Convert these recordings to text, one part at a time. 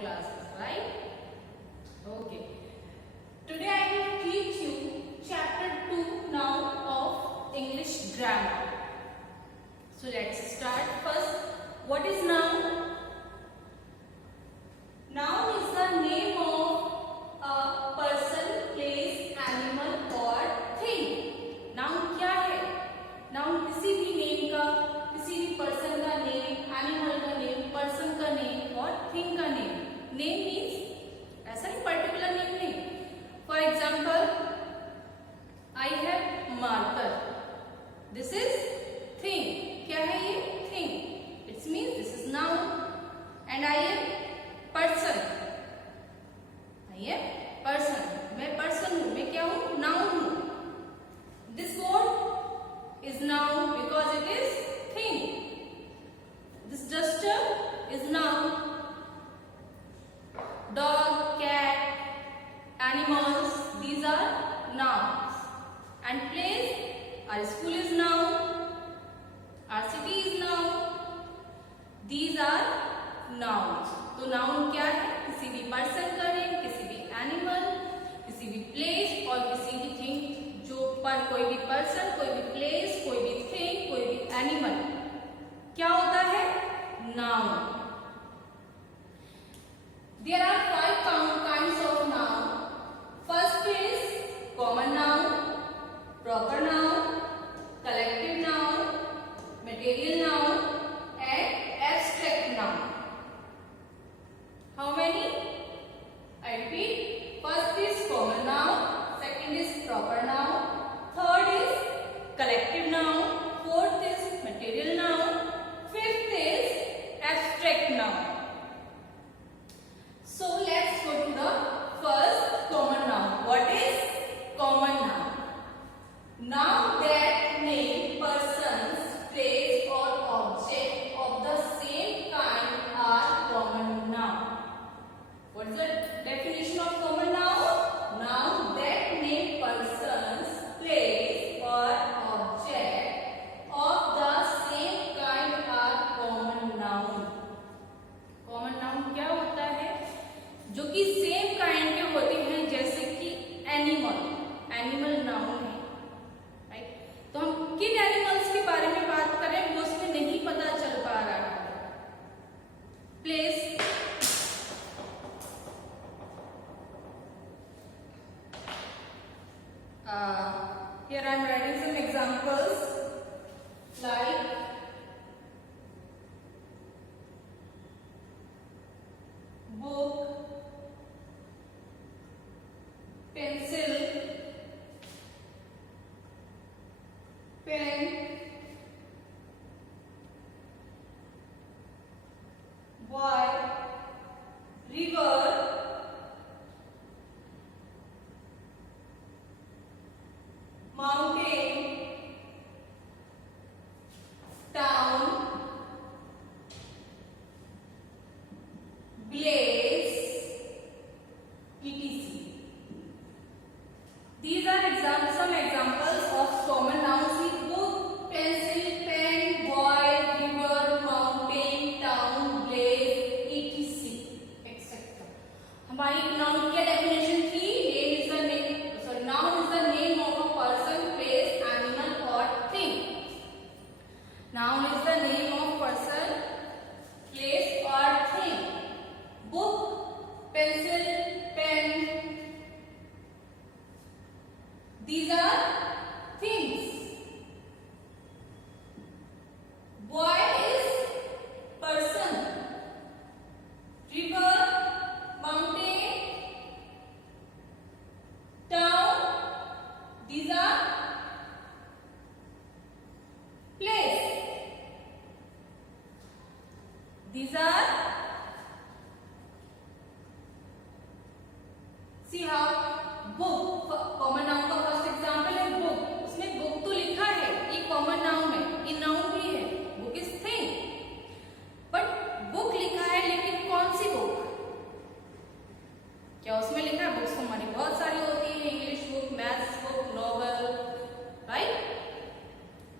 classes, right? Okay. Today I will teach you chapter 2 now of English grammar. So let's start first. What is noun? Noun is the name of a person, place, animal or thing. Noun क्या है? Noun किसी भी name का, किसी भी person का name, animal का name, person का नेम और थिंग का नेम. नेम मीन्स ऐसा ही पर्टिकुलर नेम नहीं. For example, I have marker. This is thing. क्या है ये? Thing. It's means this is noun. And I am person. I am person. मैं पर्सन हूं. मैं क्या हूं? नाउन हूं. This word is noun because it is thing. This duster is noun. Dog, cat, animals, these are nouns. And place, our school is noun. Our city is noun. These are nouns. तो noun क्या है? किसी भी person का name, किसी भी animal, किसी भी place और किसी भी thing. जो पर कोई भी person, कोई भी place, कोई भी thing, कोई भी animal क्या होता है? Noun. There are 5 kinds of noun. First is common noun, proper noun, collective noun, material noun and abstract noun. How many? I repeat. First is common noun, second is proper noun, third is collective noun, fourth is material noun, fifth is abstract noun. So let's go to the first common noun. What is common noun? Noun that name persons, place or object of the same kind are common noun. What is the definition of common noun? Noun that name persons, place or object of the same kind are common noun. Common noun क्या होता है? जो कि same kind के होते हैं. जैसे कि एनिमल. एनिमल नाउन है, राइट? तो हम किन एनिमल्स के बारे में बात करें वो उसमें नहीं पता चल पा रहा है. Place, here I am writing some examples like book, pencil, pen, boy, river, mountain, town, blaze, etc. These are some examples of common nouns. Book, pencil, pen, boy, river, mountain, town, blaze, etc. etc. हमारी noun की definition थी. Noun is the name of a person, place, animal or thing. Noun is the name of person, place or thing. Book, pencil, pen, these are things. Boy is person. River, mountain, town, these are place. These are, see how book, common noun का first example है book. उसमें book तो लिखा है, ये common noun है, ये noun भी है. Book is thing. But book लिखा है, लेकिन कौन सी बुक? क्या उसमें लिखा है? बुक्स हमारी बहुत सारी होती है. English book, maths book, novel, right?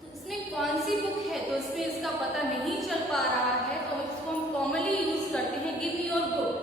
तो इसमें कौन सी बुक है? तो इसमें इसका पता नहीं चल पा रहा है. तो इसको हम कॉमनली यूज करते हैं गिव मी योर बुक.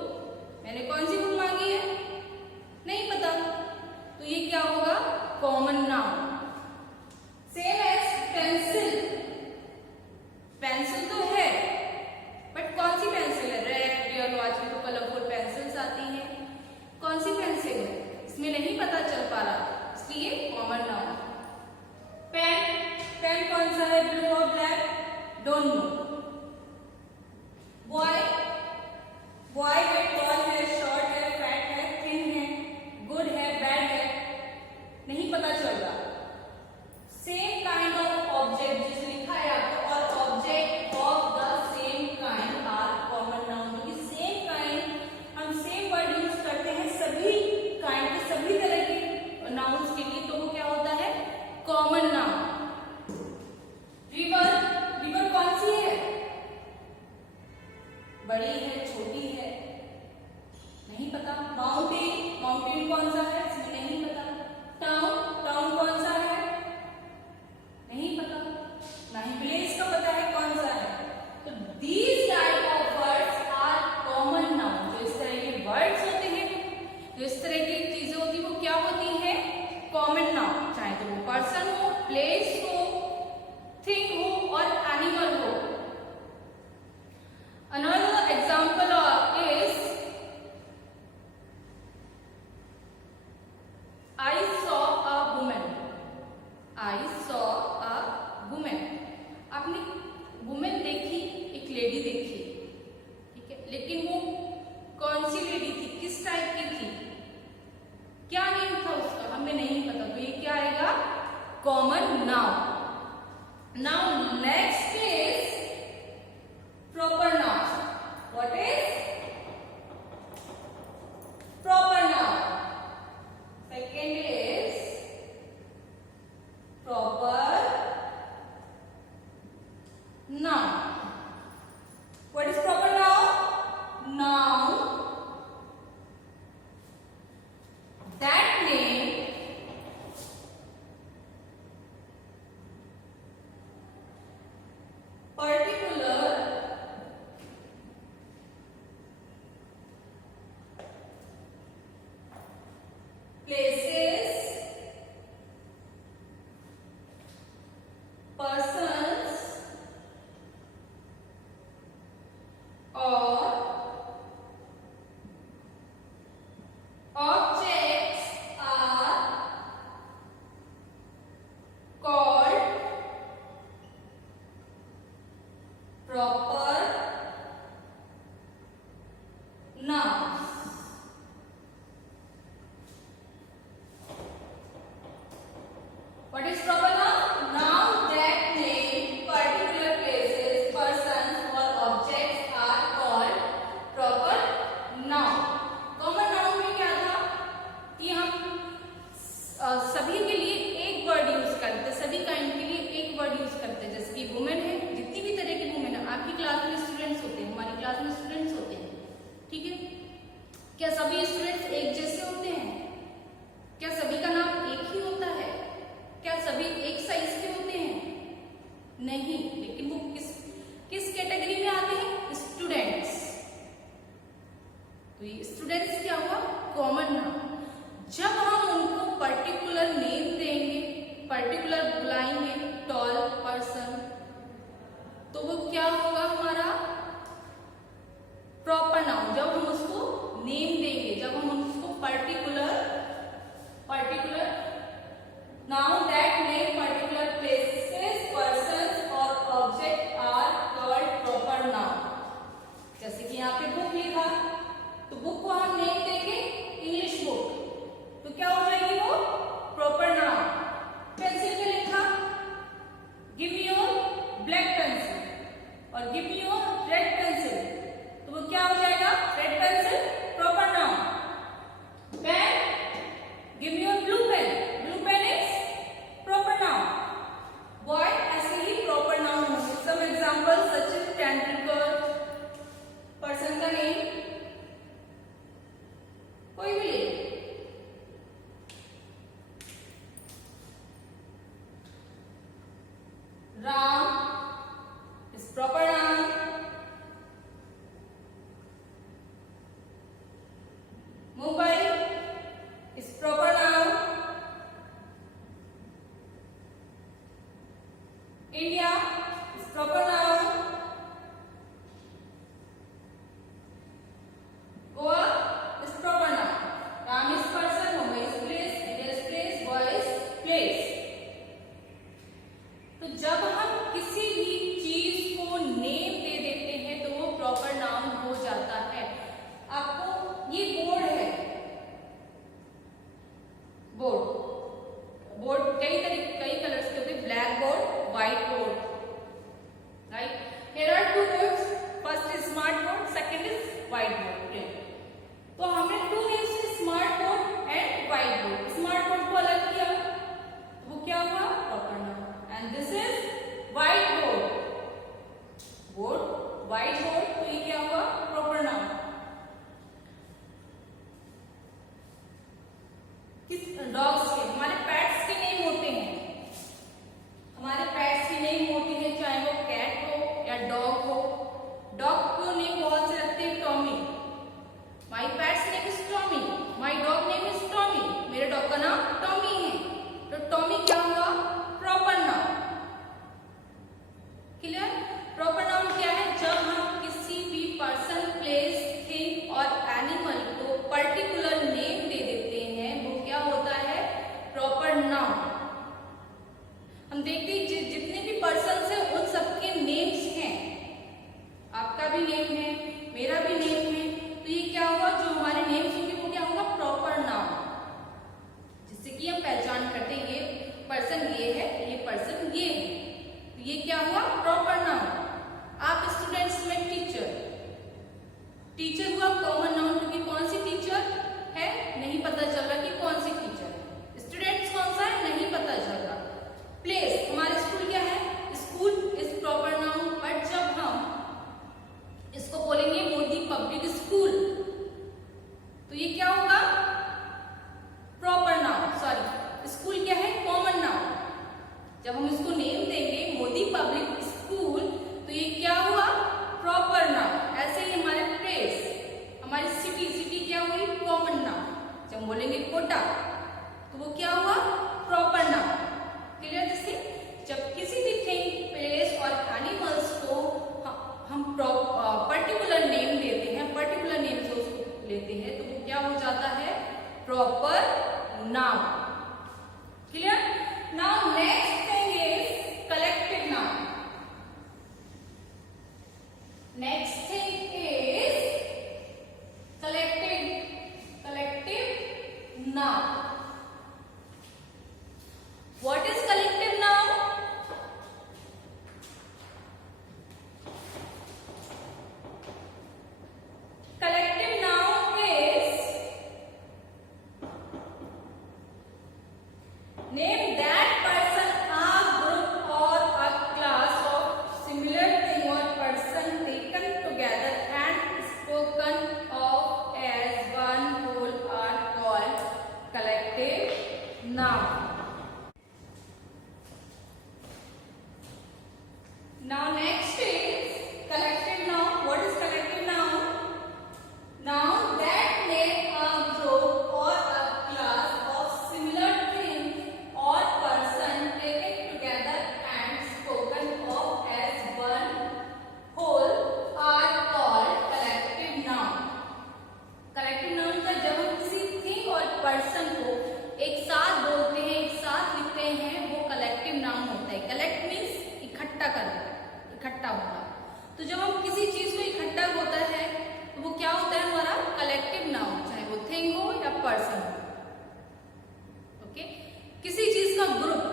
बड़ी है, छोटी है, नहीं पता। माउंटेन, माउंटेन कौन सा है, इसमें नहीं पता। टाउन, टाउन कौन सा है, नहीं पता। ना ही प्लेस का पता है कौन सा है। तो these type of words are common noun। जो इस तरह के वर्ड्स होते हैं, जो इस तरह की चीजें होती है, वो क्या होती है, कॉमन नाउन। चाहे तो वो पर्सन हो, प्लेस हो, थिंग हो और एनिमल हो। Another example is I saw a woman। I saw a woman। आपने वुमेन देखी, एक लेडी देखी, ठीक है, लेकिन वो कौन सी लेडी थी, किस टाइप की थी, क्या नेम था उसका, हमें नहीं पता। तो ये क्या आएगा, common noun. Now next is proper noun। What is proper noun? Second is proper noun। What is proper noun? Noun that name particular places, persons or objects are called proper nouns। What is proper noun? Noun that name particular places, persons or objects are called proper noun। Common noun में क्या था कि हम सभी के लिए एक word use करते, सभी काइंड के लिए एक वर्ड यूज करते। जैसे कि वुमेन है, जितनी भी तरह की वुमेन है, आपकी क्लास में स्टूडेंट्स होते हैं, हमारी क्लास में स्टूडेंट्स होते हैं, ठीक है। क्या सभी स्टूडेंट्स एक जैसे होते हैं? क्या सभी का नाम एक ही होता है? क्या सभी एक साइज के होते हैं? नहीं, लेकिन वो किस किस कैटेगरी में आते हैं? स्टूडेंट्स। तो ये स्टूडेंट्स क्या हुआ? Common noun. जब हम उनको पर्टिकुलर नेम देंगे, पर्टिकुलर बुलाएंगे, टॉल पर्सन, तो वो क्या होगा हमारा प्रॉपर नाउन। जब हम उसको नेम देंगे, जब हम उसको डॉग को नेम बहुत से रखते हैं Tommy. My pets name is Tommy, my dog name is Tommy, मेरे डॉग का नाम टॉमी है। तो टॉमी क्या हुआ? Proper noun. Clear? Proper noun क्या है? जब हम किसी भी पर्सन, प्लेस, थिंग और एनिमल को पर्टिकुलर नेम दे देते हैं, वो क्या होता है? Proper noun. हम देखते हैं जितने भी पर्सन है उन सबके नेम्स हैं। आपका भी नेम है, मेरा भी नेम है, तो ये क्या हुआ? जो हमारे नेम्स होंगे वो क्या होगा? प्रॉपर नाउन, जिससे कि हम पहचान करते हैं ये पर्सन ये है, ये पर्सन ये है। तो ये क्या हुआ? Proper noun. आप स्टूडेंट्स में टीचर, टीचर हुआ कॉमन नाउन, क्योंकि कौन सी टीचर है नहीं पता चल रहा कि कौन सी टीचर है। स्टूडेंट्स कौन सा है नहीं पता चल रहा। प्लेस, हमारा स्कूल क्या है? School is proper noun. But जब हम इसको बोलेंगे मोदी पब्लिक स्कूल, तो ये क्या होगा? Proper noun. सॉरी, स्कूल क्या है? Common noun. जब हम इसको नेम देंगे मोदी पब्लिक स्कूल, तो ये क्या हुआ? Proper noun. ऐसे ही हमारे प्लेस, हमारी सिटी, सिटी क्या हुई? Common noun. जब हम बोलेंगे कोटा, तो वो क्या हुआ? Proper noun. क्लियर? जैसे जब किसी भी थिंग, प्लेस और एनिमल्स को हम पर्टिकुलर नेम देते हैं, पर्टिकुलर नेम से उसको लेते हैं, तो वो क्या हो जाता है? Proper noun. Clear? Now next thing is collective noun. Next thing is collective noun. What is collective noun? Collective noun is name that person, a group or a class of similar thing or person taken together and spoken of as one whole are called collective noun. Now next is collective noun. What is collective noun? Noun that name a group or a class of similar thing or person taken together and spoken of as one whole are called collective noun. Collective noun का जब हम किसी thing और person को एक साथ बोलते हैं, एक साथ लिखते हैं, वो कलेक्टिव नाउन होता है। कलेक्ट मीन्स इकट्ठा करना, इकट्ठा होना। तो जब हम किसी चीज को इकट्ठा होता है तो वो क्या होता है? हमारा कलेक्टिव नाउन, चाहे वो थिंग हो या पर्सन हो। ओके? किसी चीज का ग्रुप,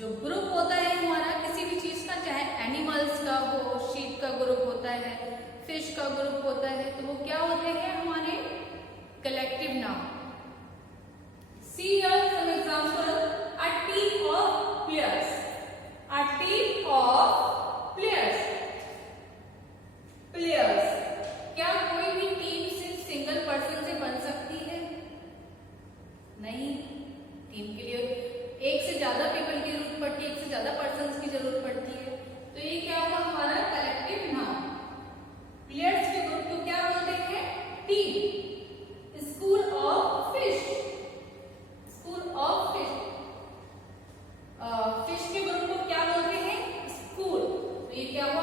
जो ग्रुप होता है हमारा किसी भी चीज का, चाहे एनिमल्स का हो, शीप का ग्रुप होता है, फिश का ग्रुप होता है, तो वो क्या होते हैं? हमारे collective noun. See here some example, a team of players. A team of players. Players. क्या कोई भी टीम सिर्फ सिंगल पर्सन से बन सकती है? नहीं। टीम के लिए एक से ज्यादा पीपल की जरूरत पड़ती है, एक से ज्यादा पर्सन्स की जरूरत पड़ती है। तो ये क्या हुआ? हमारा कलेक्टिव नाउन। प्लेयर्स के ग्रुप को क्या बोलते हैं? Team. School of fish, school of fish. Fish के ग्रुप को क्या बोलते हैं? स्कूल। तो ये क्या हुआ?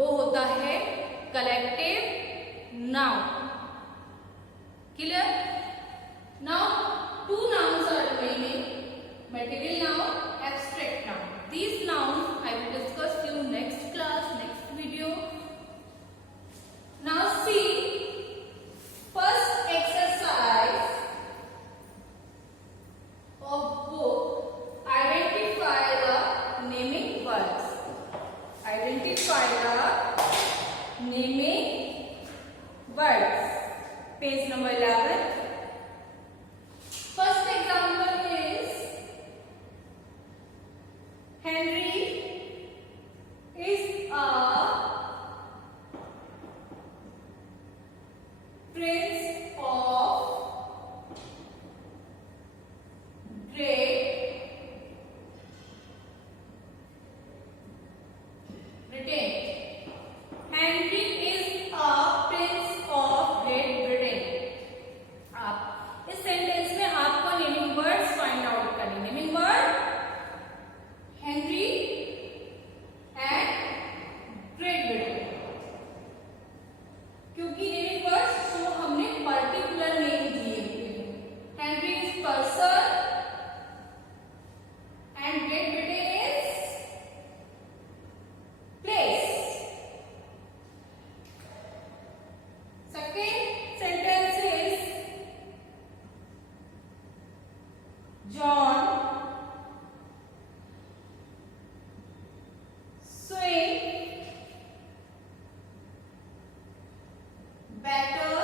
वो होता है collective noun. Clear? Now two nouns are remaining, material noun, abstract noun. These nouns I will discuss you next class, next video. Now see first exercise of book. Identify the naming words. Identify the naming words. Page number 11. First example is Henry is a prince of Great Britain. Henry is a prince of Great Britain. आप इस sentence में आपको naming words find out करने। Naming word Henry and great Britain, क्योंकि naming words जो हमने particular name दिए हुए हैं। Henry is person and great Britain is place. Second sentence is John swim better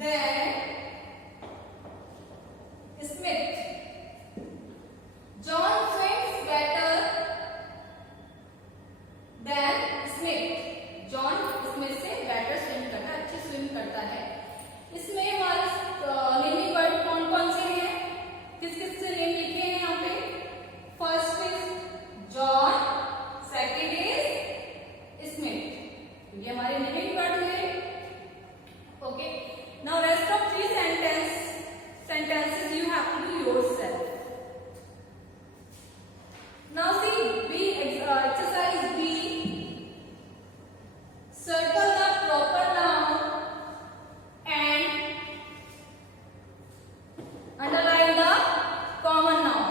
than Smith. John swims better than Smith. John इसमें से better swim करता है, अच्छे swim करता है। इसमें हमारे नेमिंग वर्ड कौन कौन से हैं? किस किस से नेम लिखे हैं यहाँ पे? First is John, second is Smith. ये हमारे नेमिंग वर्ड हुए। Okay, now rest of three sentences you have to do yourself. Now see exercise B. Circle the proper noun and underline the common noun.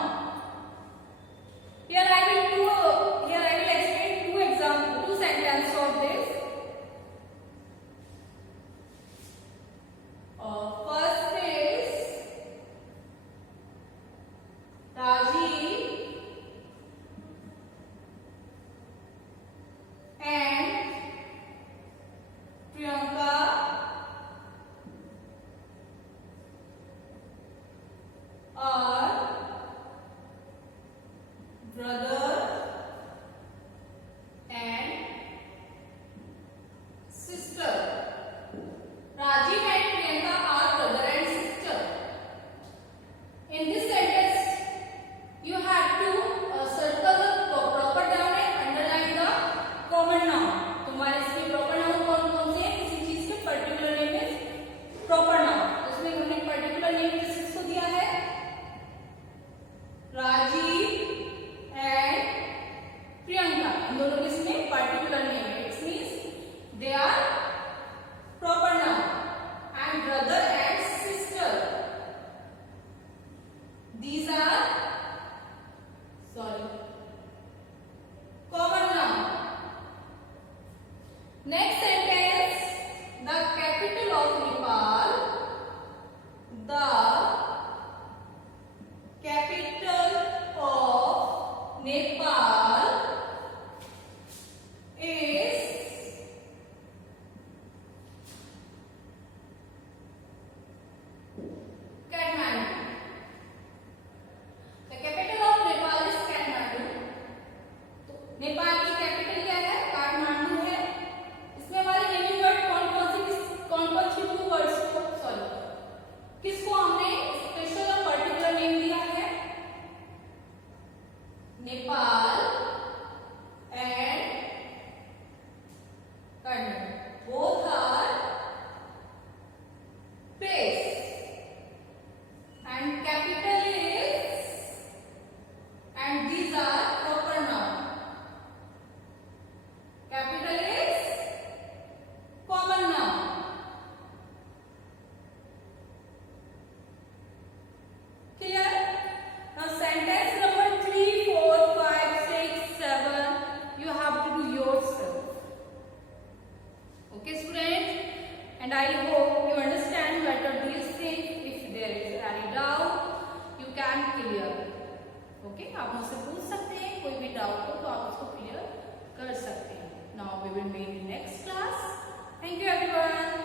Here I will explain two sentences of this. First is Rajiv and Priyanka are brother and sister. Rajiv and Priyanka are brother and sister. In this sentence, you have to circle the proper noun and underline the common noun. तुम्हारे इसमें proper noun कौन कौन से हैं? किसी चीज के particular name is proper noun. उसमें हमने particular name किसको दिया है? राजीव एंड प्रियंका। इन दोनों के इसमें पर्टिकुलर नेम है। It means they are proper noun. And brother and sister, these are common noun. Next sentence, the capital of Nepal, द capital of Nepal is Kathmandu. The capital of Nepal is Kathmandu. तो नेपाल की capital क्या है? काठमांडू है। इसमें हमारे naming word कौन सी two words को किसको हमने स्पेशल और पर्टिकुलर नेम दिया है? Nepal and Kathmandu. Both are place and capital is, and these are proper noun. Capital okay, आप मुझसे पूछ सकते हैं, कोई भी डाउट हो तो आप उसको क्लियर कर सकते हैं. Now we will meet in next class. Thank you everyone.